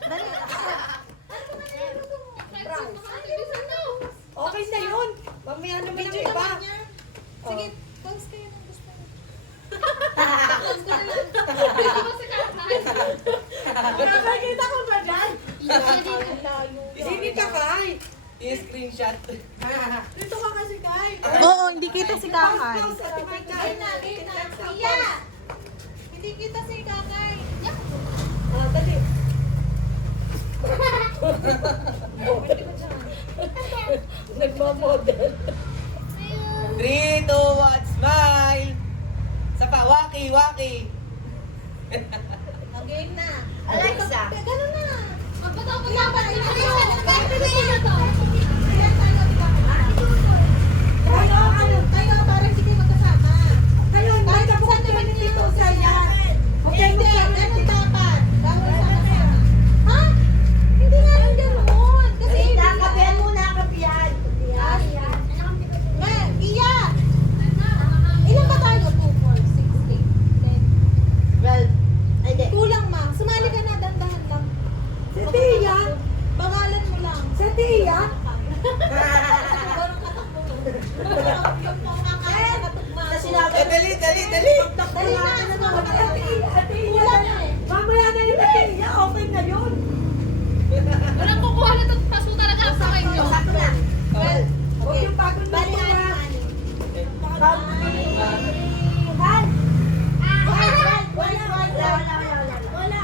Dali. Okay na yun. Mamaya naman ang Video iba. naman niya. Sige, post kayo ng gusto mo. Nakakita ko ba dyan? Hindi ka, Kai. I-screenshot. Dito ka kasi, Kai. Oo, hindi kita si Kakay. Ayun na. Iya! Hindi kita si Kakay. Dali. Nagmamodel. 3, 2, 1, smile! Sa pa, waki. Okay na. Alexa. Ganun na. Tayo, parang sige magkasama. Kayo, hindi Kahit ka saan po naman dito dito sa sa yan. Okay, Hindi, magkasama ganun dapat. Bawal sama-sama. Ha? Hindi nga rin ganun. Kasi Kapihan muna, kapihan. Iya! Ilan ba tayo? 2, 4, 6, 8, 10. Well, ay di. Kulang ma. Sumali ka na, dandahan lang. Si Tia. Bangalan mo lang. Si Tia. Parang katakbo. Yung pangkakaya katugma. Dali. Dali na. Kulang na eh. Mamaya na yung Tia. Okay na yun. Walang kukuha na ito. Paso talaga sa inyo. Sakto na. Well, Huwag yung pagod na bali ito, na. ha? Kapihan. Wala.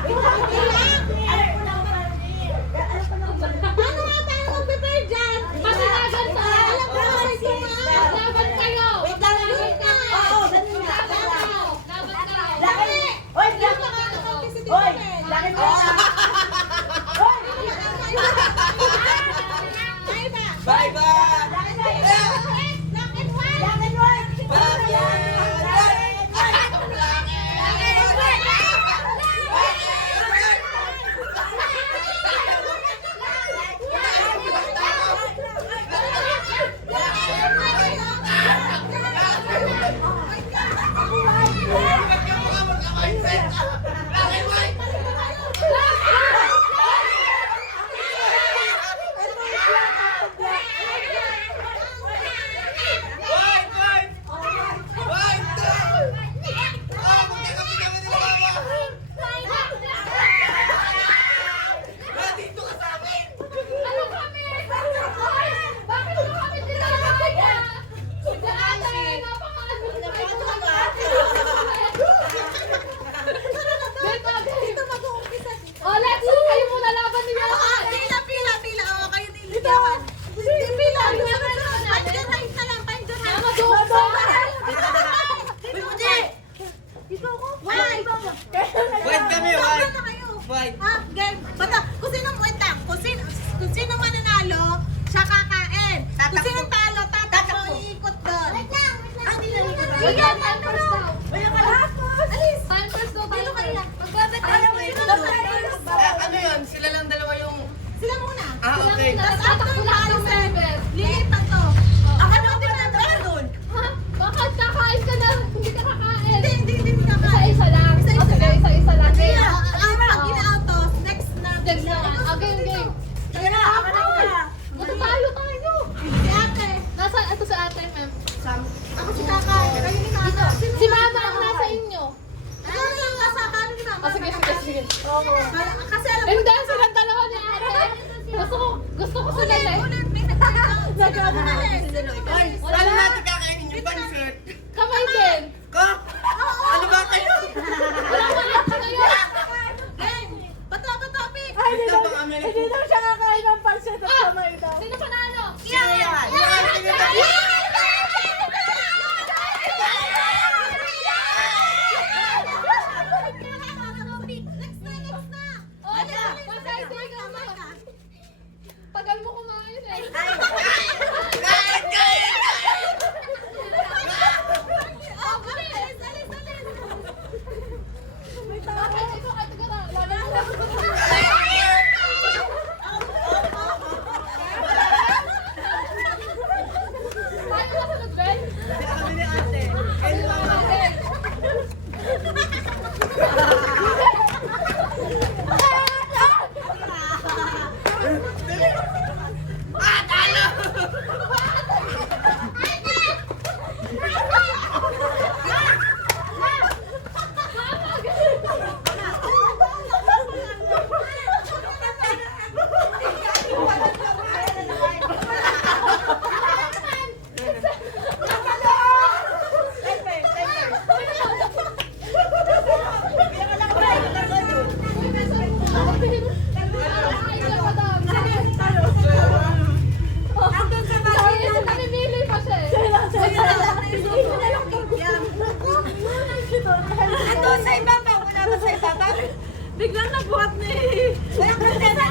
Paano nga tayo mag-prepare dyan? Pasinagan pa. Alam ko na ito nga. Laban kayo. Wait lang, Yun na. Oo, dali na. Laban kayo. Laki. Oy, laki. Oy, laki mo na. Oy, Bye-bye! Black and white. laki mo. Ano kami? Bakit mo kami tinatawag? Ate, napakaano. Dito mag-uumpisa. Oh, let's go. Kayo muna laban niyo. Pila. Oo, kayo niligawan. Pila. Pandiyan na isa lang. Pandiyan na. Mag-uumpa. Why? Wait kami, wait. Bata kayo. Wait. Game. Bata. Kung sino kung sino mananalo, siya kakain. Kung sino talo, tatakbo, iikot doon. Wait lang. Bigyan, time first daw. Alis. Time first daw. Dito ka na. Magbabad Alam mo yun. Ano yun? Sila lang dalawa yung... Sila muna. Okay. Tapos after Alison, lilipat to. Ako na din na doon. Ha? Bakit kakain ka na? Hindi ka kakain. Hindi kakain. Isa-isa lang. Isa-isa O, sige, lang. isa-isa lang. Sige, Game. pag ina-auto, next na. Next na. Game. Sige na, ako na. Ito tayo. Si ate. Nasaan? Ito sa ate, ma'am. Ako si Kakay. Kayo ni Mama. Si mama ang nasa inyo. Ikaw na lang nasa kano ni Mama. O, sige. Kasi alam mo. Hindi, silang dalawa ni ate. Gusto ko sila na eh. Ulit, may nagkakaroon na eh. Ay, paano natin kakainin yung pancit? Kamay din. Ko? Ano ba kayo? Wala ko lang ngayon. Game. Bato, pick. Ito ba kami na Hindi daw siya kakain ng pansit at kamay daw. Sino panalo? Sino yan? Next na. O, pasay ka mo. Tagal mo kumain eh. Kain! Oh, alis. Bakit ikaw ka tagara? Laban mo. Ay, siya pa daw. Andun sa Ay, namimili pa siya eh. Ito sa ibaba. Wala ba sa ibaba? Biglang nabuhat ni... Walang kandela.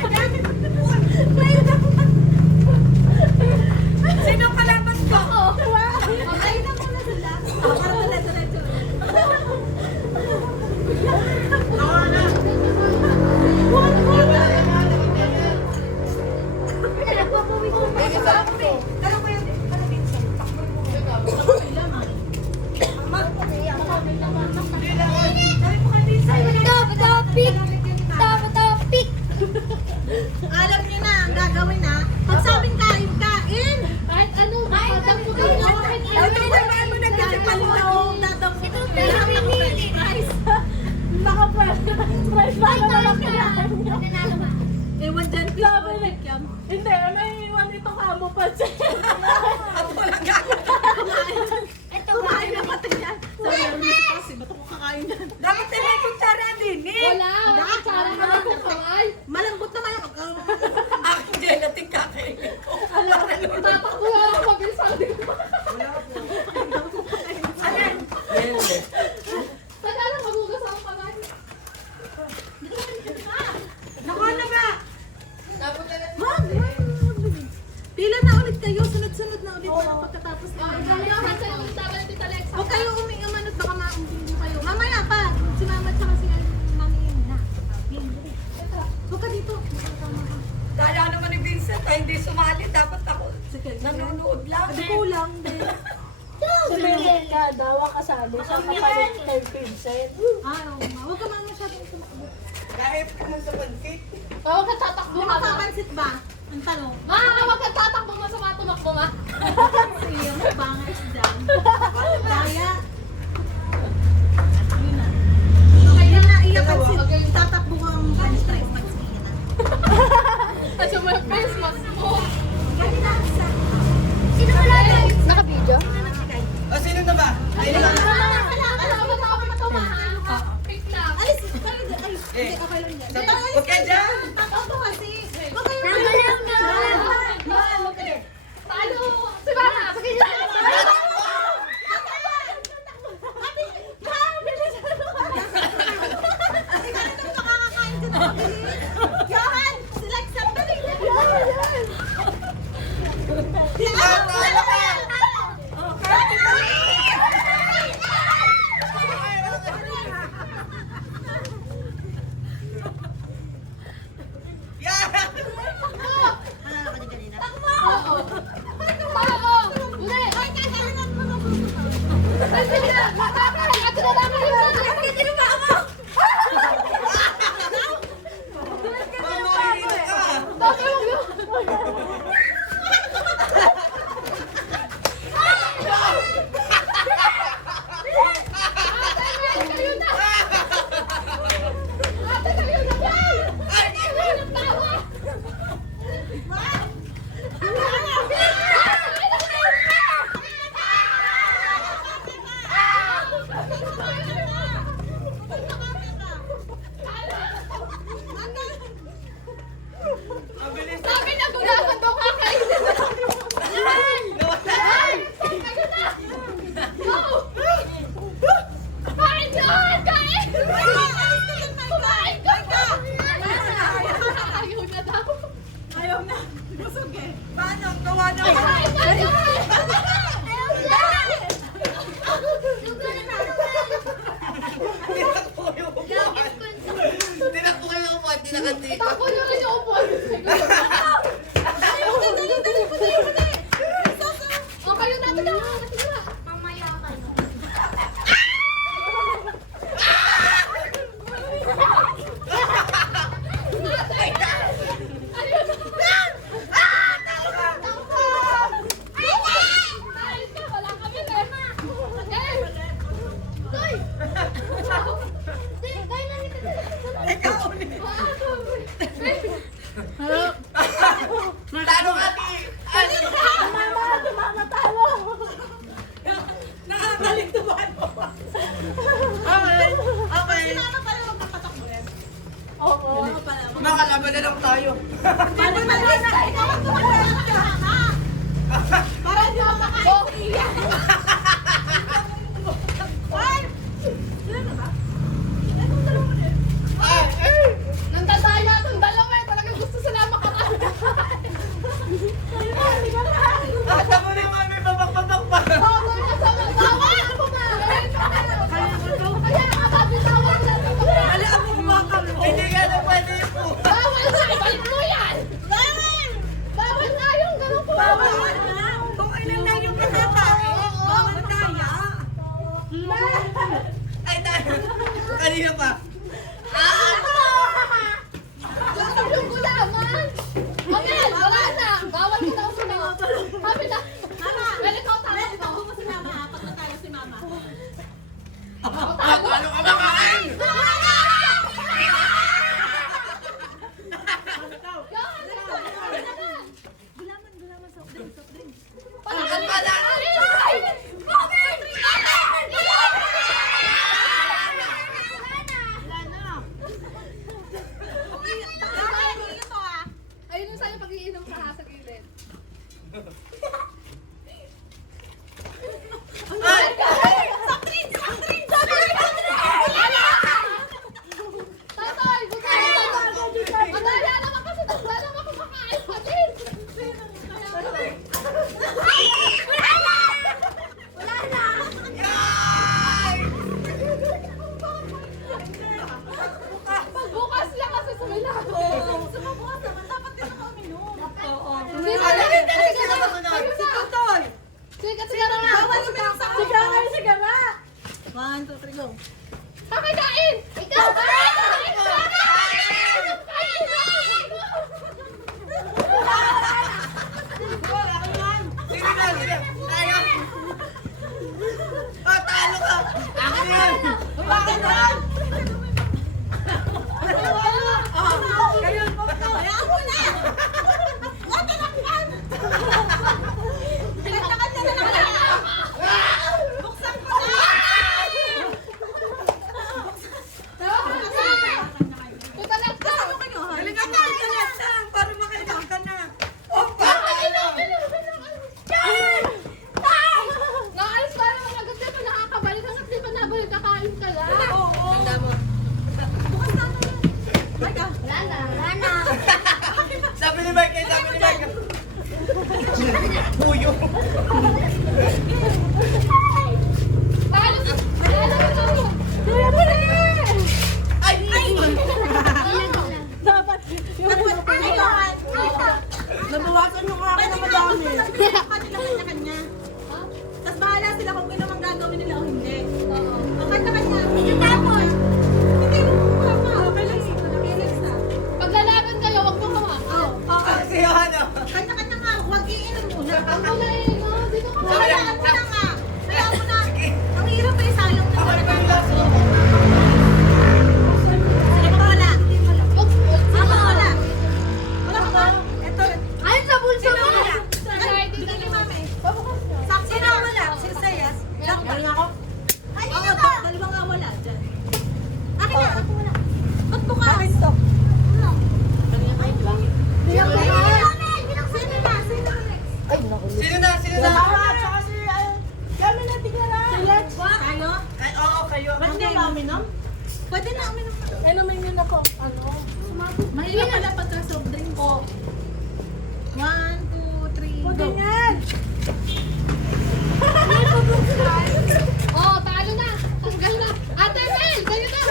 Sino kalaban ko? Ay, na muna sila. Para diretso. Tanong mo yun. Ano Vincent? Sabi ko kay Vincent. Alam niyo na ang gagawin na. Pag sa amin kain, kain. Kahit ano, magpapagputin niya kahit ano. Ito yung naman mo nagkakalimutan. Baka price ba na lang kailangan niya? Ewan dyan, Laban please. eh. Hindi, ano yung iwan ito ka mo pa siya? Kumain na pati yan. Sabi na rin si Pasi, ba't ako kakain na? Dapat may kutsara din eh. Wala, tsara ka lang ng kamay. Malambot naman ako. Aking gelatin kakainin ko. Tatakbo na lang mabilis sa akin. Teka lang, magugas ako kamay. Naku, ano ba? Wag. Pila na ulit kayo, sunod-sunod na ulit na pagkatapos na. Ay, kaya sa yung taban ni Tita Lexa. Huwag kayo umingamanot, baka maumindi kayo. Mamaya pa, si Mama tsaka si Mami na. Huwag ka dito. Kala naman ni Vincent ay hindi sumali. Dapat ako Sige, nanonood lang. Adi kulang din. Sumili ka daw, kasali siya kapalit kay Vincent. Ah, oo nga. Huwag ka mga masyadong tumakbo. Kahit kung sa pancake. Huwag ka tatakbo Di ka ma. makapansit ba? Ang tanong. Ma, huwag ka tatakbo ma sa mga tumakbo ma. Sige, yung bangers dyan. Kaya. Yun na. Yun na, iya pansit. Tatakbo ko ang French fries. Magsigil na. Kasi mo yung face mask mo. Ganyan na. Sino wala na? Naka-video? O, sino na ba? Ay, lang. Alis, kayo dyan. Ay, hindi, okay lang dyan. Huwag ka dyan. Tatawa kasi. Huwag kayo Paano? Si Mama, sige niya. Johan! Select somebody! Yan! Paano? Uli! Ay, sige na! Makakain! At sinadama rin na! Hindi ba ako? Mamahalin ka. Bakit mo yun? Kayo na! Ate, kayo na ba? Ay, nagtawa! Ang bilis. Sabi na gulasan daw kakainin. Ay! Ay! Kayo na! Go! Kain dyan! Kain! Kumain ka! Ayaw na daw. Ayaw na. Busog eh. Paano? Gawa na. Kain ka dyan! Tinakbo yung upuan. Tinakbo yung upuan, tinakatika. Tapo nyo rin yung upuan. O kayo na, tignan mo. Mamaya ka. Wala kami na. Ikaw ulit. Lalo ka, Ati. Makalaban na lang tayo. Paano ba na? Ikaw ang tumatalas ka, ha? Para di ako makain. Ay! Sila na ba? Nandadaya itong dalawa eh. Talagang gusto sila makakain. Ata mo na yung kami, babak-babak pa. Bawal ka sa bawal! Kaya nga babitawag na sa mga. Alam mo kumakal mo. Hindi ka na pwede po. Bawal na! Ibalik mo yan! Bawal! Bawal nga yung ganun po. Bawal na! Kung ilan lang yung nakakain, bawal kaya. Ay, tayo. Kanina pa. Gusto yung gulaman! Amel, wala na! Bawal kita ang sunod. Sabi na. Mama! Well, ikaw tama Mel, ko. itago mo si Mama, ha? Pag natalo si Mama. Paano ka makain? Palakan pa na! Ayun yung sa'yo pag-iinom ka ha sa gilid. Tatay! Madaya naman kasi wala naman kumakain pa din! Bukas lang kasi sumila. Sumubukas naman, dapat din ako uminom. Sige na! Si Tutoy! Sige, sige na! Bawal uminom sa Sigara, sigara! 1, 2, 3, go. Pakikain! Ikaw! Sige na, sige. Tayo. Ah, talo ka. Akin yan. Bakit yan? Kayo, hayaan mo na! Huwag ka nakpan! Pinagtakan na lang! Buksan ko na! Punta lang ka! Halika na! Para makainom ka na! Opa! Naalis pa naman agad di pa nakakabalik hanggang di pa nabalik kakain ka lang. Oo! Tanda mo. Bukas na ito! Halika! Wala na. Sabi ni Mike, sabi ni Mike. Puyo. Talo na. Talo na. Ay! Dapat nabawasan yung akin na madami. Kanya-kanya. Tapos bahala sila kung inom ang gagawin nila o hindi. O kanya-kanya. Tapos, hindi mo mama. Okay lang sila. Nakilig sa. Paglalaban kayo, wag mo hawakan. Si Johanna. Kanya-kanya nga. Huwag iinom muna. Ang kulay, no? Dito ka Hayaan mo na nga. Hayaan mo na. Ang hirap ay salong na Ako talaga. naman yung laso. Sige pa wala. Wag, wag. Sige pa wala. Wala ka ba? Ito. Ayun sa bulsa mo. Bigay ni mami. Sino wala? Si Sayas. Galing ako. Ay, ito ba? Dalawa nga wala dyan. Akin na. Ako wala. Ba't bukas? Akin to. Ano? Bilang ko na. Sino na? Sino next? Ay, naku. Sino na? Sino na? Salamat. Tsaka si, kami na tigara. Tayo? Ay, oo, kayo. Ba't hindi namin, no? Pwede na uminom ka. Ay, namin ako. Ano? Mahirap pala pagka soft drink ko. 1, 2, 3, Pwede go. yan. Oh, talo na. Tanggal na. Ate Mel, kayo na.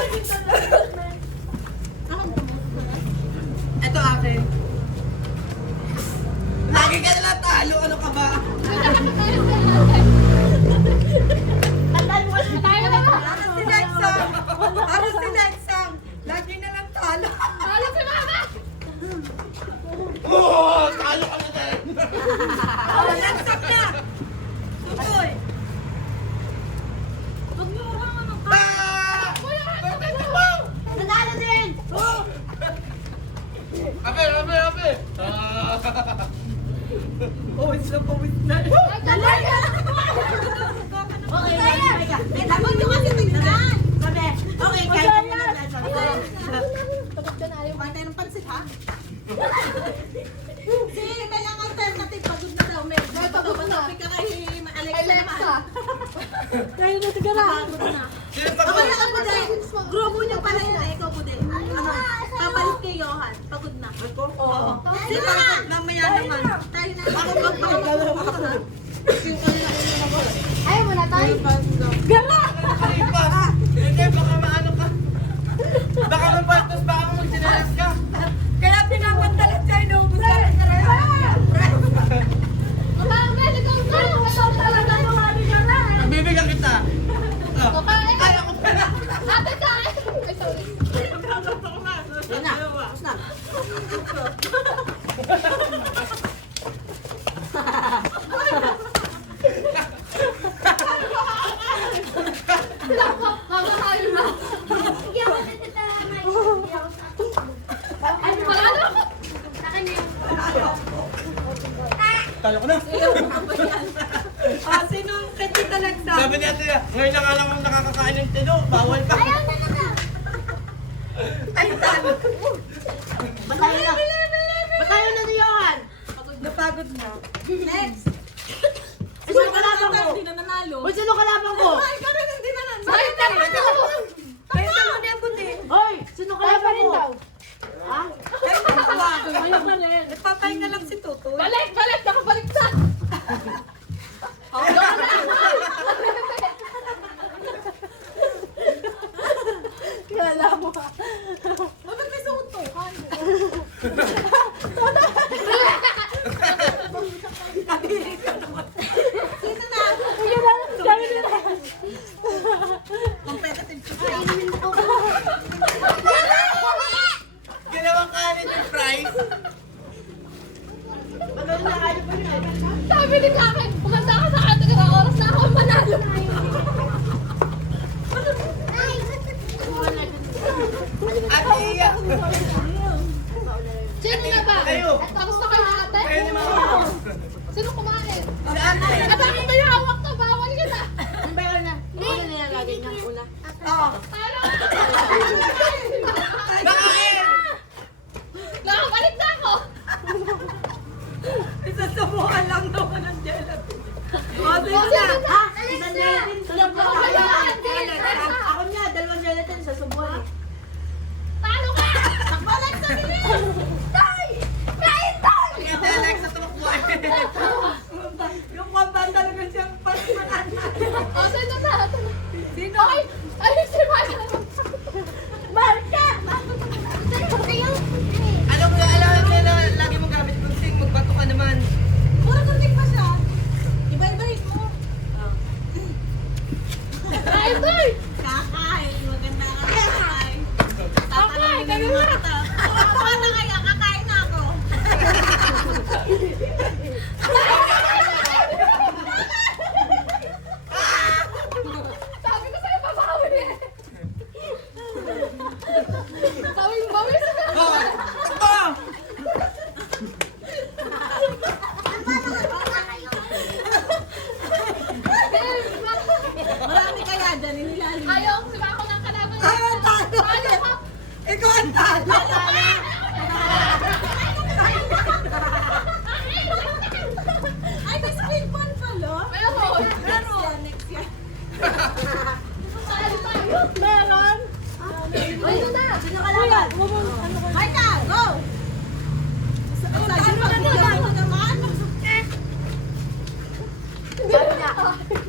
Ito akin. Lagi ka na lang talo. Ano ka ba? Tayo na. Si Lexam. Para si Lexam. Lagi na lang talo. Talo si Mama. Oo, talo ka na din. Lexam na. Tutoy. Huwag mo harangan ng Ah! Nanalo din. Ape, ape, ape. Pawis na, pawis na. Talaga. Okay, kaya. Huwag nyo kasi tignan. Sabi. Okay, kaya. Tapos ka na ayaw. Kumain tayo ng pansit ha? Si, may lang alternative. Pagod na daw. May pagod na. Topic ka kay Alexa naman. Alexa. Kaya na sigara. Pagod na. Sino Ako pagod? na ako din. Grupo niyo pala yun eh. Ikaw po din. Ano? Papalit kay Johan. Pagod na. Ako? Oo. Sino na? Mamaya naman. Tayo na. Ako magpapagod ha? Ayaw mo na, Tay? Gala! Kalipas! Hindi, baka maano ka. Baka mabaltos, baka magsinelas ka. Kaya pinapantalat siya. Inuubos ka rin. Mama, ikaw na! Ikaw talaga yung ano niya na! Bibigyan kita. Oh. Kakain! Ay, ako pala. Ate, kain! Ay, sorry. Yan na. Tapos na. Makakain na. Ay, wala na ako. Talo ko na. Sino ang kati talaga? Sabi ni ate, ngayon na nga lang akong nakakakain ng tino. Bawal pa. Ay, talo. Batayo na. Batayo na ni Johan. Napagod na. Next. Sino kalaban ko? Hindi na nanalo. Uy, sino kalaban ko? Ay, kami hindi na nanalo. Ay, tama na ako. Kaya talo na yung puti. Hoy, sino kalaban ko? Ha? Ay, nakawa. Ayaw pa rin. Nagpapay na lang si Tutoy. Balik, balik. Nakabalik na. Kala mo. Bakit may suuntukan? Sino na? Ayun na, sabi nila. Competitive siya. Ginawang kanin yung fries. Sabi ni Jackie, kumanda ka sa atin ng oras na ako manalo. Ate Iya. Sino na ba? Kayo. Tapos na kayo ate? Kayo ni Mama. Sino kumain? Si ate. Bakit may hawak to? Bawal ka na. Ano? Bakain! Nakabalik na ako. Isasabuhan lang naman ng gelatin. O, O, sino na? Isang gelatin, susubuan. Ako niya, dalawang gelatin, susubuan. Talo ka! Balik sa bilis! Tay! Kain, Tay! Sige, ate Alexa, tumakbo. Yung kwamba talaga siyang pasmanan. O, sino na? Sino? Ay! Ay, si Maya! Marka! Ano ko yung alam na lagi mo gamit kung sing, magbato ka naman. Puro tutik pa siya. Iba-ibahin mo. Kain, Tay! Kakain. Maganda ka kakain. Kakain, kayo na. Baka na kaya, kakain na ako. Sabi ko sa'yo, babawi eh. Bawi sila. Oh! Oh! Marami kaya dyan, inilalim. Ayaw, si Mako ng kalaban. Ay, talo! Talo ka. Ikaw ang talo! Ay, may spin pan pala. Meron. Next yan. Talo tayo. Meron! Ay, ito na. Sino Kuya, kalaban? Marka, go! Sino na naman?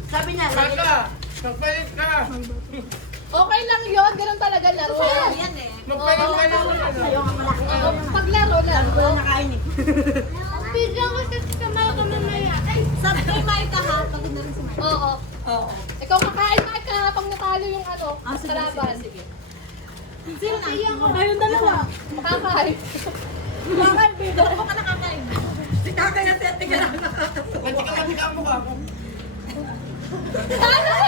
Sabi niya, Baka! Magpalit ka! Okay lang yun, ganun talaga laro. Yan eh. Magpalit ka na muna. Paglaro, laro. Nakain eh. Bigyan ko sa kamay ko mamaya. Sabi kay Maika ha, pagod na rin si Maika. Oo. Oo. Ikaw kakain, Mike, ka pag natalo yung ano, Sige, kalaban. sige. Sino na? ayun dalawa. Kakain. Bakit? Bigyan ko ka nakakain. Si Kakay na sete ka lang nakakain. Mantika ang mukha mo. Talo ka!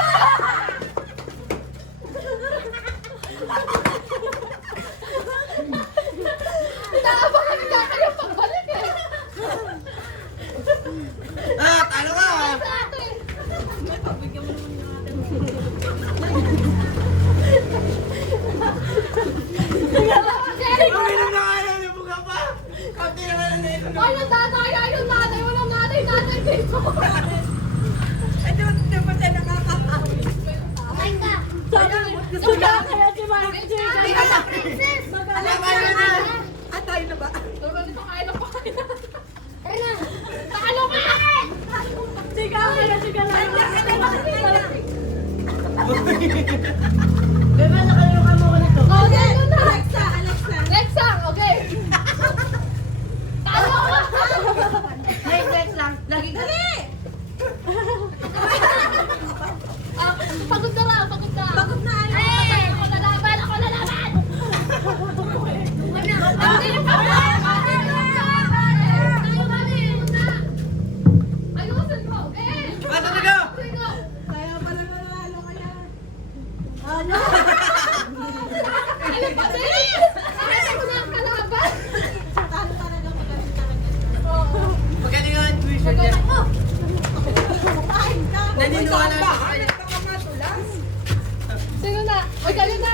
Inaabangan ni Kaka yung pagbalik eh. Ah, talo ka! Sa atin. May pabigyan mo naman natin. Jerry! Uminom na kayo, di Ayaw nanay, ayaw nanay. Walang nanay dito. Gusto na kaya si Mike. Tayo na ba? Durban ito, kaya na pa. Talo ka! Siga kaya, siga lang. Bebe, nakalimutan mo ko nito. Oh, dito na. Alexa. Next song, okay. Talo ka! Next lang. Lagi ka. Pagod na raw, pagod na. Pagod na, ayaw. Ako lalaban, ako lalaban! Hindi pa ba? Ayusin mo, okay? Basta na go! Sige. Kaya pala nanalo kaya. Ano? Ano pa ba? Ayaw mo na ang kalaban. Talo talaga, magaling talaga. Magaling nga ang tuition niya. Kumain ka. Naniniwala siya. Baka matulas. Sino na? Uy, galing na.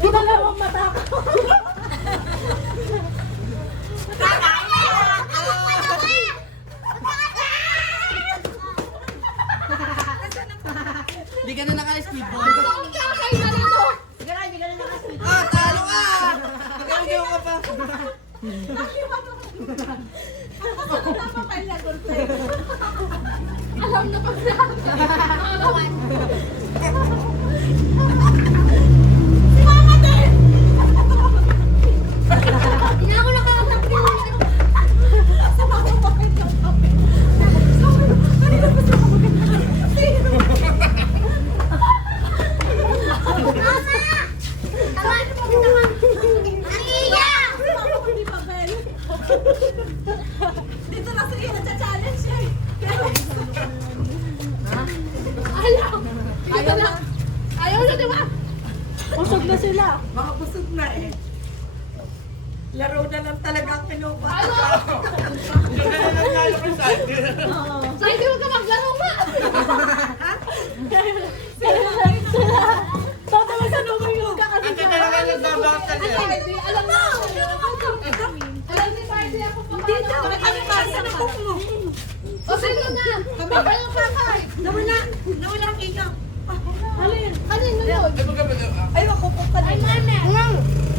Ginalawang mata ko. Hindi ka na naka-speedball. Ang kakay na nito. Sige na, hindi ka na nakaspit. Talo ka! Magagawa ka pa. Alam na pa siya. Hindi ako nakakatakbo. Dito na sige, nagcha-challenge siya eh. Ayaw. Ayaw na. Ayaw na, di ba? Usog na sila. Mga busog na eh. Laro na lang talaga ang kinupa. Ayaw. Hindi ka na nagkalo ka sa akin. So, hindi mo ka maglaro nga. Totoo sa numero yung kakasya. Ang ganda naman nagbabakal niya. Hindi, alam na. Alam ni Marty ako pa. Dito, kami para sa nakok mo. O, sino na? Baba yung kakay. Nawala ang inyo. Alin? Kanino yun? Ay, ako po pa Ay, mame.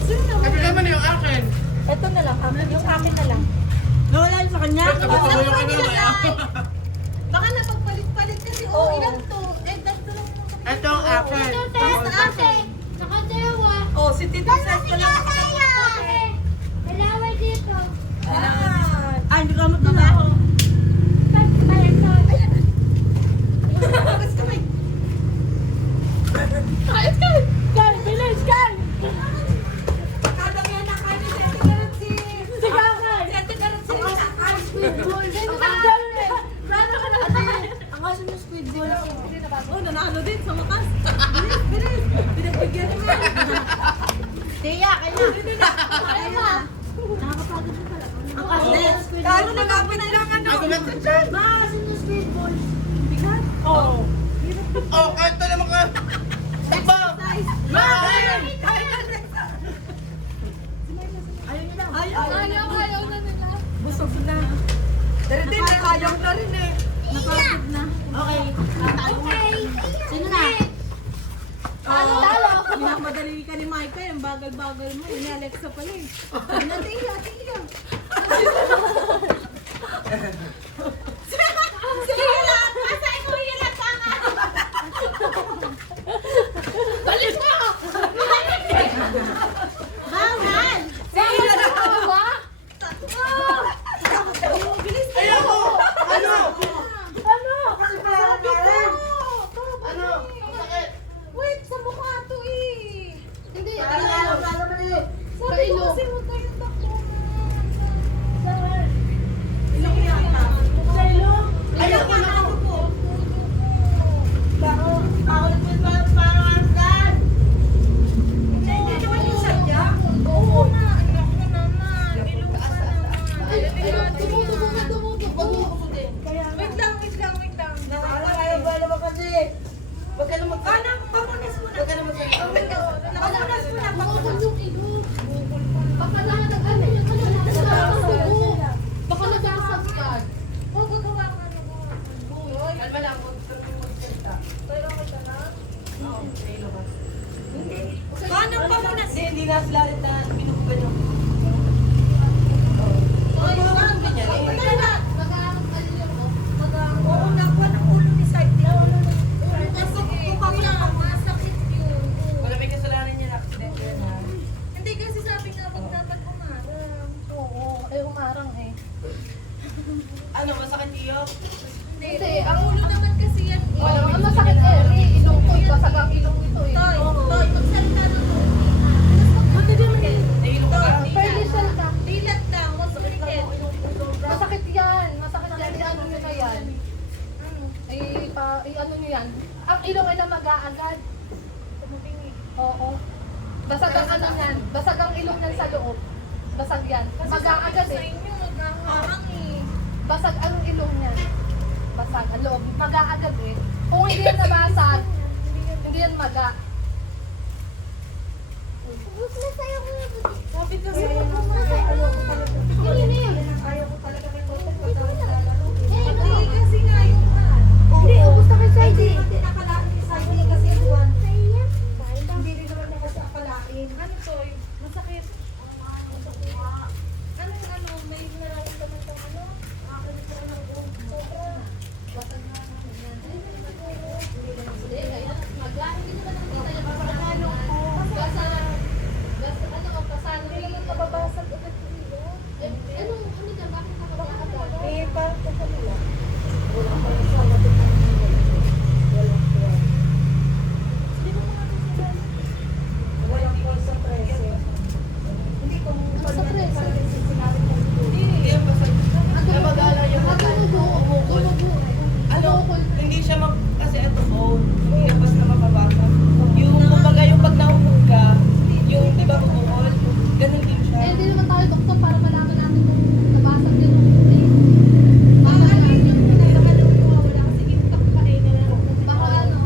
Sabi naman yung akin. Ito na lang. Yung akin na lang. Nawala yun sa kanya. Pagkakasuyo ka na. Baka napagpalit-palit kasi. Oo, ilan to? Eh, dito lang naman kami. Ito ang akin. Nakadalawa. Oh, si Tito Ses pa lang. Dalawa dito. Ay, hindi ka matala. Bagas kamay. Ayos ka. Sky! Bilis! Sky! Kadang yan ang kanin si Ate Karatsi. Si Kakay! Si Ate Karatsi. Ang kaso ng squid ball. Oh, nanalo din sa wakas. Bilis, bilis. Pinagbigyan naman. Tiya, kanya. Kaya. Ang kasdes. Kano nagapin lang ano? Ako lang dyan. Maasin yung squid ball. Oo. Oh, kahit na naman ka. Takbo! Ayaw niyo lang. Ayaw na nila. Busog na. Pero din, ayaw na rin eh. Napagod na. Okay. Sino na? Talo. Minamadali ka ni Micah, yung bagal-bagal mo. Ni Alexa pala eh. Ano, tiya, tiya. Sige lang! Asay mo yun lang tama! Balik mo. Bawal! Sige na. Ba? Bilis ka! Ayaw mo! Ano? Ano? Kasi palapit ka! Ano? Sakit. Wait, sa mukha to eh! Hindi. Lalo, lalo, mali! Sa Sabi ko ilong. kasi huwag kayong takbo. harang eh. Ano, masakit iyo? Hindi, ang Ulo naman kasi yan. ang masakit eh, ilong ko, basag ang ilong ito eh. Toy, magsalita na to. Nahilo ka? Perlisal ka. Dilat lang, what's the ticket? Masakit yan, i-ano nyo na yan. I-ano nyo yan. Ang ilong ay na mag-aagad. Oo. Basag ang ano yan, basag ang ilong yan sa loob. Basag yan. Mag-aagad Sa eh. inyo, maghaharang eh. Basag ang ilong niyan. Basag ang loob. Mag-aagad eh. Kung hindi yan nabasag, hindi yan maga. Sabi kasi Hindi kasi nga yung Hindi, ubus na kay Saidi. Hindi nakalain ni Saidi kasi yung one. Hindi rin naman niya kasi akalain. Ano Toy? Masakit. Ano, may nararamdaman kang ano? Basag na ano yan. Hindi, kaya maga. Hindi naman nakita niya. Basag, ano, pasano. Hindi naman mababasag ulit nila. Ano dyan? Bakit nakabasag? Eh, parang sa kanila. Wala pa rin sa labit ang walang kuwan. Walang kuwan sa prese. Hindi kung Sa prese? sinabi ko. Hindi yan masakit. Namagala yung Ano, hindi siya kasi ito phone. Hindi pas na mababasa. Yung kumbaga yung pag naupog ka, yung di ba bubukol, ganun din siya. Eh, hindi naman tayo doktor para malaman natin kung nabasag din o hindi. Baka ano, baka ano,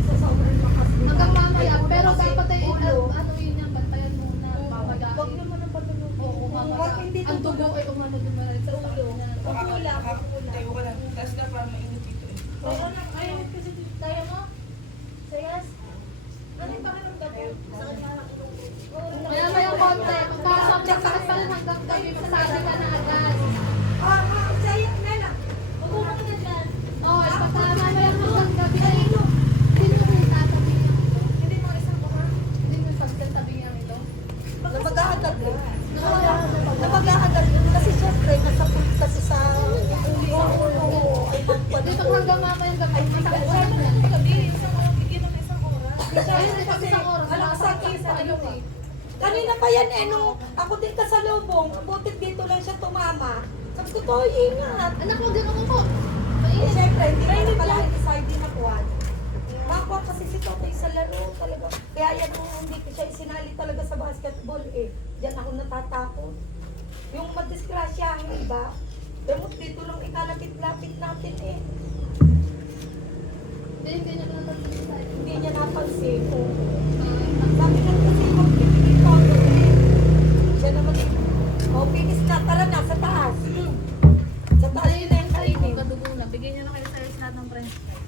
Sa sobrang lakas nila. hanggang mamaya. Pero dapat ay ano yun yan, bantayan muna. Mamagain. Huwag naman ang patulog. Oo, mamaga. Ang dugo ay umano din mo rin sa ulo. Tayo ka lang. Tapos na parang mainit dito eh. Ayaw kasi tayo mo? Serious? Ano yung pakiramdam mo? Sa kanya lang Maya maya konti. Pagpasok niya sa kasal hanggang gabi, masabi ka na agad. Sa'yo, Nela. Huwag mo na dyan. Oo, basta mamaya hanggang gabi ay hindi mo sasabi niya ito. Hindi mo isang buka. Hindi mo sasabi niya ito. Napag-aagad yun. Napag-aagad yun. Kasi syempre, nasapot kasi sa ulo. Ay, Dito hanggang mamayang gabi, masakit siya yan. Gabi, isang oras. Bigyan mo ng isang oras. Ayun, pag isang oras, nakasakit sa iyo eh. Kanina pa yan eh, nung ako din kasalubong, butit dito lang siya tumama. Sabi ko, Toy, ingat. Anak mo, ganun ko. Eh, Mainit. syempre, hindi ko na pala decide na kuwan. Makuha kasi si Totoy sa laro talaga. Kaya yan nung hindi ko siya isinali talaga sa basketball eh. Diyan ako natatakot. Yung madisgrasya ang iba, pero dito lang ikalapit-lapit natin eh. Hindi niya pinapansin sa iyo. Hindi niya napansin. Sabi lang kasi magpipigil pa ako eh. Siya naman eh. Oh, finish na. Tara na, sa taas. Sa taas yun na yung training. Kadugo na. Bigyan niyo na kayo sa lahat ng french fries.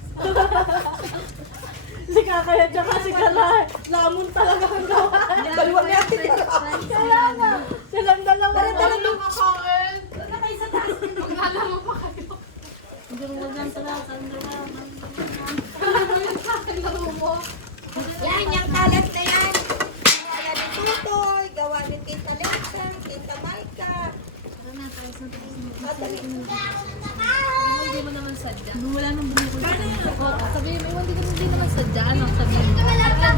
Si Kakaya tsaka si Kalay. Lamon talaga ang gawa. Dalawa natin yung Kaya nga. Silang dalawa. Tara nung kakain. Tara kayo sa taas. Maghala mo pa kayo. Laro mo. Yan, yung kalat na yan. Gawa ni Tutoy, gawa ni Tita Lexa, Tita Maika. Madali. Hindi mo naman sadya. Wala nang bumukol. Sabihin mo, hindi naman sadya. Ano? Sabihin mo. Naglalaro.